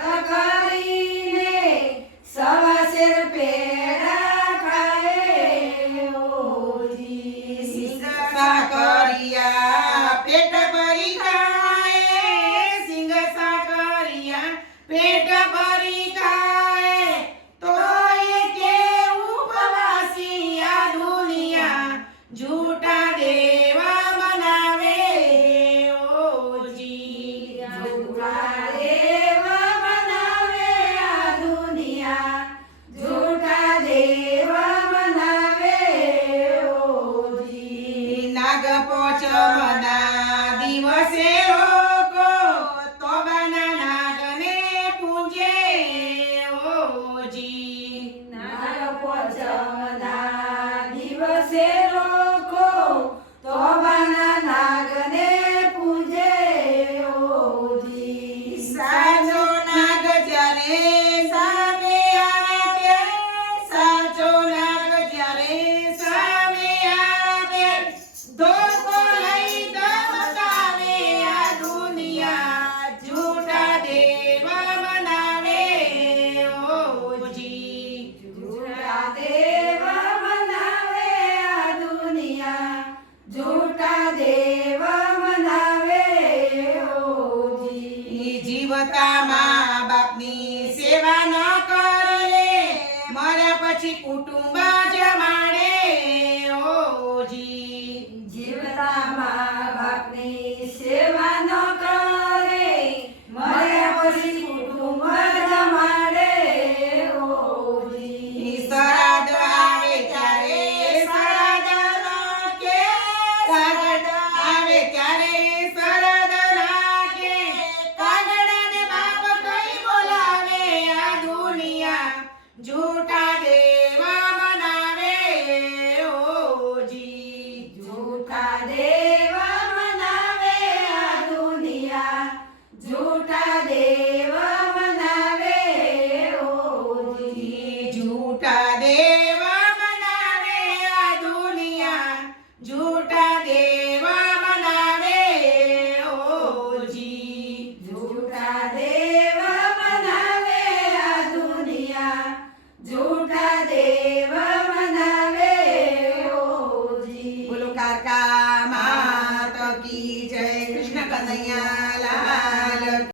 કરીને સવા શેર પેડા ખાય ઓજી સિંગ સાકરિયા પેટ ભરી ખાય, સિંગ સાકરિયા પેટ ભરી ખાય, તોય કેવું પ્રવાસી આ દુનિયા झूठा देवा बनावे ओजी। झूठा देवा बनावे आ दुनिया, झूठा देवा बनावे ओजी। नाग पोचमना દિવસે લોકો તો બના નાગને પૂજે ઓજી। નાગ પોચમના દિવસે લોકો તોબાના નાગને પૂજે ઓજી। સાચો નાગ જ્યારે સામે આવે, સાચો નાગ જ્યારે સામે આવે, ધોકો લઈ ધમકાવે આ દુનિયા झूठा દેવા બનાવે ઓજી। झूठा देवा बनावे आ दुनिया, झूठा देवा बनावे ओजी। જીવતા મા બાપની સેવા ન કરે, મર્યા પછી કુટુંબ જમાડે ઓજી। જીવતા મા બાપની સેવા ન કરે, મર્યા પછી કુટુંબ જમાડે ઓજી। શ્રાદ્ધ આવે ત્યારે શ્રાદ્ધ નાખે, શ્રાદ્ધ આવે ત્યારે શ્રાદ્ધ નાખે, કાગડાને બાપ કઈ બોલાવે આ દુનિયા झूठा દેવા બનાવે ઓજી। झूठा देवा बनावे आ दुनिया, झूठा देवा बनावे ओजी। झूठा देवा बनावे આ દુનિયા झूठा દેવા બનાવે ઓજી। झूठा देवा बनावे आ दुनिया, झूठा देवा बनावे ओजी। બોલો કાકા માત કી જય, કૃષ્ણ કનૈયા